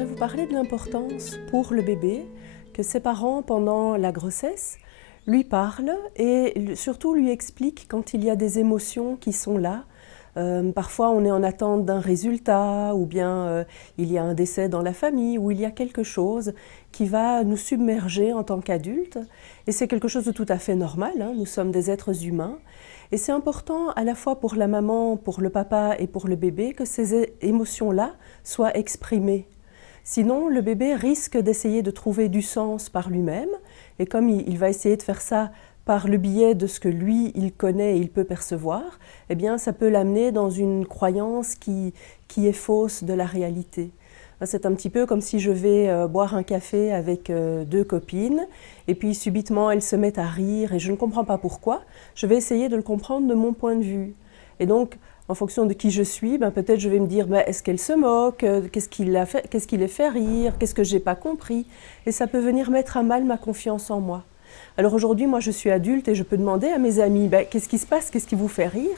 voudrais vous parler de l'importance pour le bébé que ses parents, pendant la grossesse, lui parlent et surtout lui expliquent quand il y a des émotions qui sont là. Parfois, on est en attente d'un résultat ou bien il y a un décès dans la famille ou il y a quelque chose qui va nous submerger en tant qu'adultes. Et c'est quelque chose de tout à fait normal, hein. Nous sommes des êtres humains. Et c'est important à la fois pour la maman, pour le papa et pour le bébé que ces émotions-là soient exprimées. Sinon, le bébé risque d'essayer de trouver du sens par lui-même, et comme il va essayer de faire ça par le biais de ce que lui, il connaît et il peut percevoir, eh bien, ça peut l'amener dans une croyance qui est fausse de la réalité. C'est un petit peu comme si je vais boire un café avec deux copines, et puis subitement elles se mettent à rire, et je ne comprends pas pourquoi. Je vais essayer de le comprendre de mon point de vue. Et donc, en fonction de qui je suis, peut-être je vais me dire, est-ce qu'elle se moque, qu'est-ce qui les fait rire, qu'est-ce que je n'ai pas compris. Et ça peut venir mettre à mal ma confiance en moi. Alors aujourd'hui, moi je suis adulte et je peux demander à mes amis, qu'est-ce qui se passe, qu'est-ce qui vous fait rire?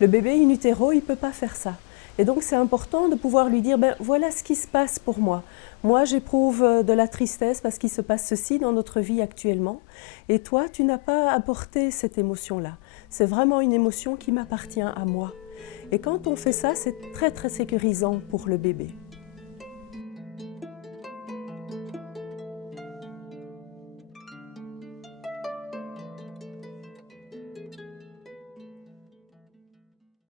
Le bébé in utero, il ne peut pas faire ça. Et donc c'est important de pouvoir lui dire, voilà ce qui se passe pour moi. Moi j'éprouve de la tristesse parce qu'il se passe ceci dans notre vie actuellement. Et toi, tu n'as pas apporté cette émotion-là. C'est vraiment une émotion qui m'appartient à moi. Et quand on fait ça, c'est très très sécurisant pour le bébé.